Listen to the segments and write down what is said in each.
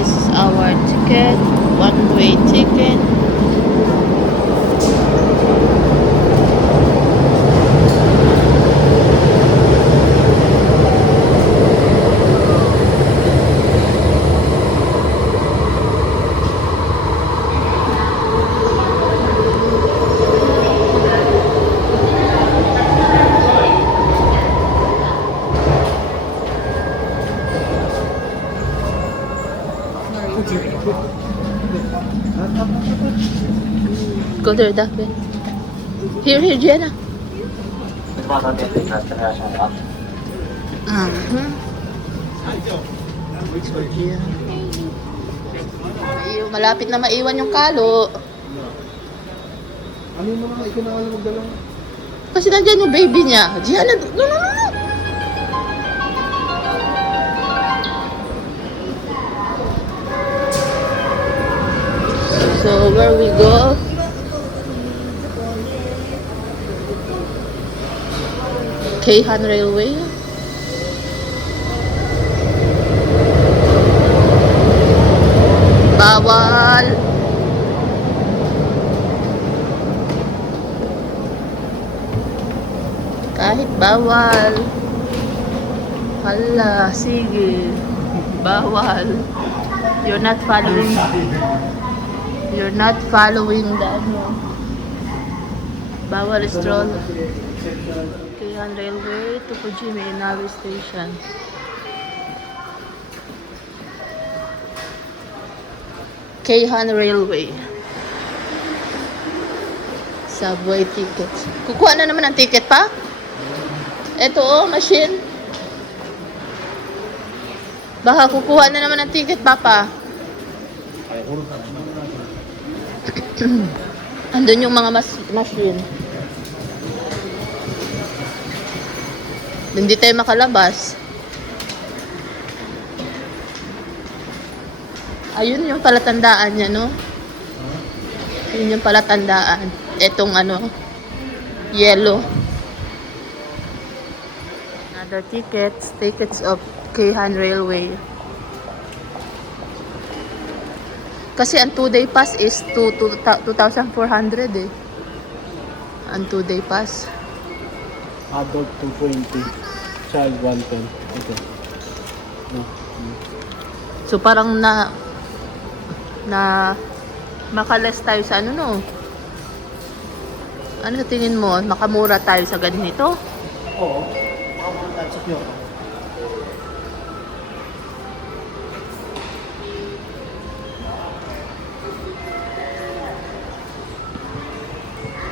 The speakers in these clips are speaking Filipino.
This is our ticket, one-way ticket. Go there, Daphne. Here, Jenna. Malapit na maiwan yung kalo. Ano mo na, ikaw na alam magdala. Kasi nandyan yung baby niya. Gianna, no. So, where we go? Keihan Railway. Bawal. Kahit bawal. Hala, sige. Bawal. You're not following the ano. Bawal stroll. Keihan Railway to Fujimi Inari Station. Keihan Railway. Subway tickets. Kukuha na naman ang ticket pa? Ito machine. Baka kukuha na naman ang ticket, Papa. Andun yung mga machine. Hindi tayo makalabas. Ayun yung palatandaan niya, no? Yun yung palatandaan. Etong ano, yellow. Another tickets of Keihan Railway. Kasi ang 2-day pass is 2,400 eh. Ang 2-day pass. Adult 220, child 110. Okay. So parang na makalas tayo sa ano, no? Ano sa tingin mo? Makamura tayo sa ganito? Oo. Makamura tayo sa Kyoto.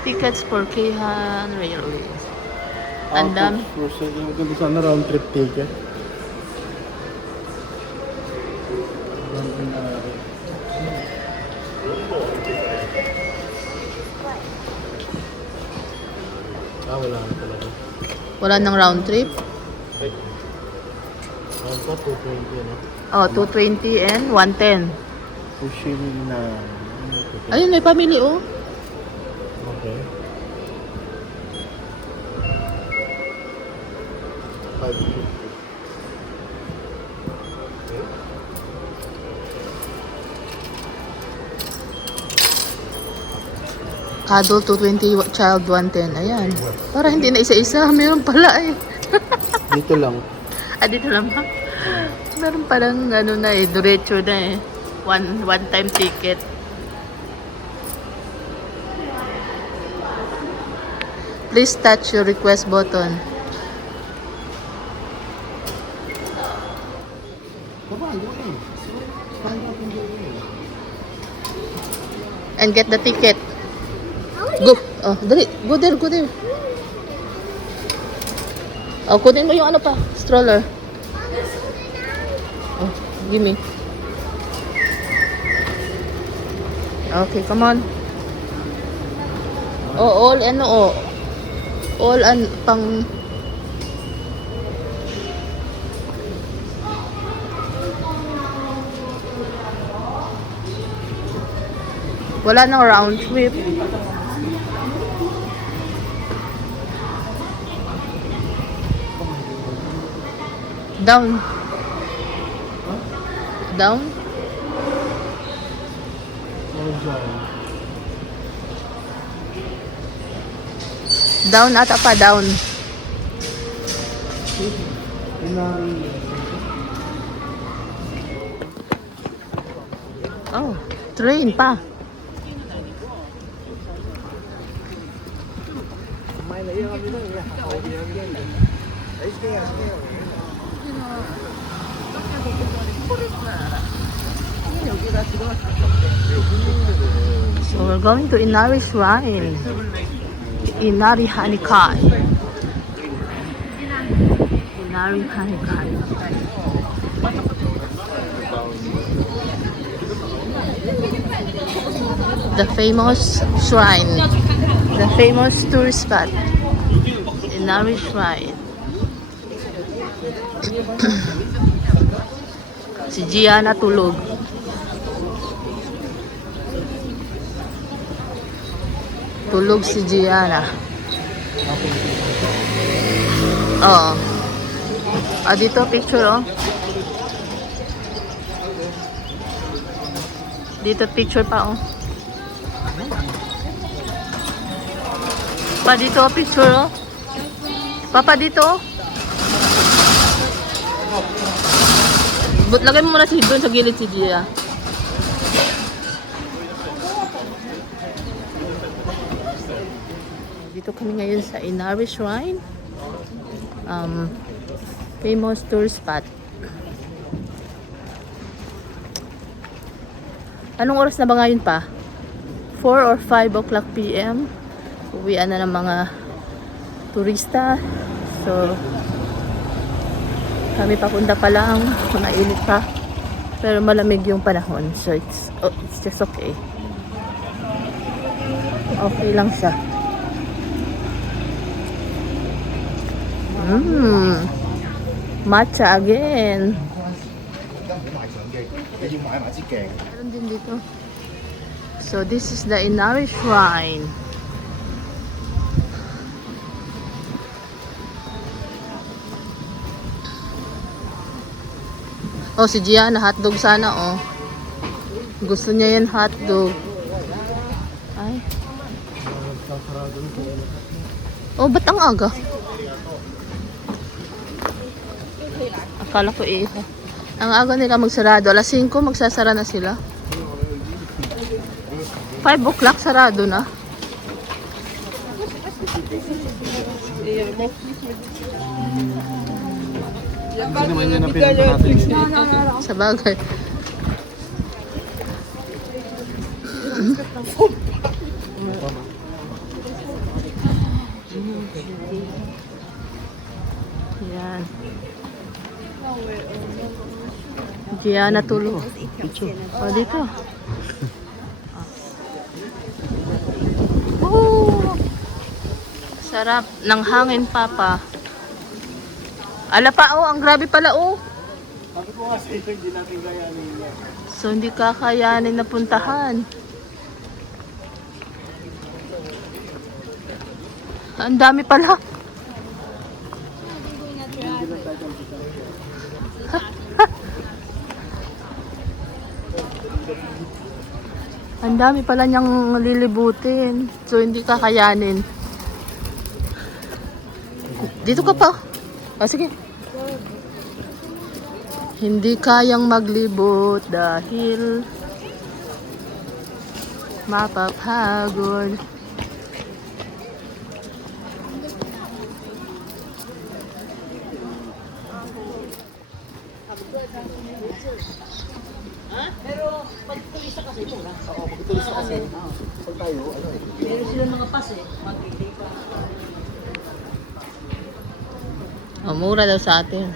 Tickets for Keihan Railway. Ang dami. Maganda sana round trip ticket. Wala na talaga. Wala nang round trip? Round pa, 220 ano? Oh, 220 and 110. Pushing na... Ayun, may pamili oh. Okay. 550. Adult 220, child 110. Ayan. Para hindi na isa-isa. Meron pala eh. Dito lang. Dito lang ba? Meron palang ano na eh. Diretso na eh. One time ticket. Please touch your request button. And get the ticket. Go. Oh, dali. Go there. Oh, kunin mo yung ano pa. Stroller. Oh, give me. Okay, come on. Oh, all ano oh. All pang wala nang round trip. Down. Down? Down ata pa, down. Oh, train pa. So we're going to Inari Shrine. Inari Hanikai. Inari Hanikai. The famous shrine. The famous tourist spot. Inari Shrine. Si Gianna tulog. Tulog si Gianna. Oo. Ah, dito picture, oh. Dito picture pa, oh. Pa dito picture, oh. Papa dito, oh. Lagay mo muna si doon sa gilid si Gia. Dito kami ngayon sa Inari Shrine. Famous tour spot. Anong oras na ba ngayon pa? 4 or 5 o'clock PM. Uwian na ng mga turista. So, kami papunta pa lang. Mainit pa. Pero malamig yung panahon. So, it's just okay. Okay lang siya. Matcha again. Meron din dito. So this is the Inari Shrine. Oh, si Gianna, hotdog sana, oh. Gusto niya yan, hotdog. Ay. Oh, ba't ang aga? Akala ko ang aga nila magsarado. Alas 5 magsasara na sila. 5 o'clock sarado na. Hindi naman yan ang pinunta natin. Sa bagay. Yan. Gianna tulog. Oh, dito. Oh. Sarap ng hangin, Papa. Ala pa, oh, ang grabe pala, oh. Sabi ko nga sa iyo, hindi natin kayanin yan. So, hindi kakayanin na puntahan. Ang dami pala. Ang dami pala niyang lilibutin. So, hindi kakayanin. Dito ka pa. Ah, sige. Hindi kayang maglibot dahil mapapagod. Pero pag turista kasi ito lang. Oo, pagkatulis kasi. Saan tayo? Ano eh? Meron silang mga pass eh. Mag-take pa. Oh, mura daw sa atin.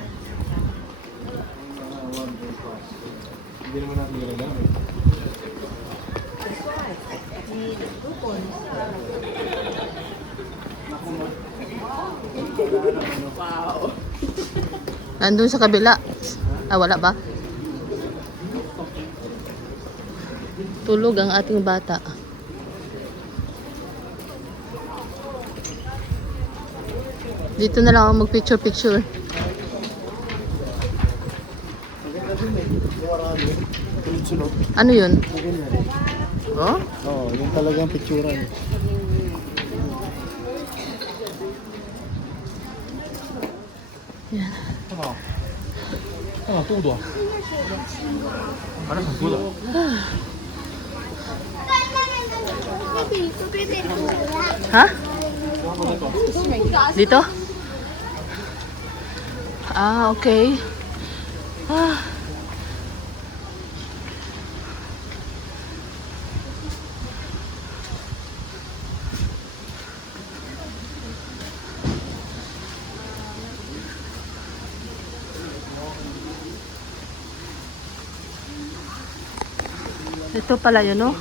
Hindi naman natin ginagamit. Nandun sa kabila. Ah, wala ba? Tulog ang ating bata. Dito na lang ako mag-picture-picture. Maganda din eh. Yung marami. Sunod-sunod. Ano yun? Maganda. Oh? Oo, yung talagang picturean. Yan. Tudo. Parang tudo. Ha? Dito? Ah, okay. Ah. Ito pala yun, no?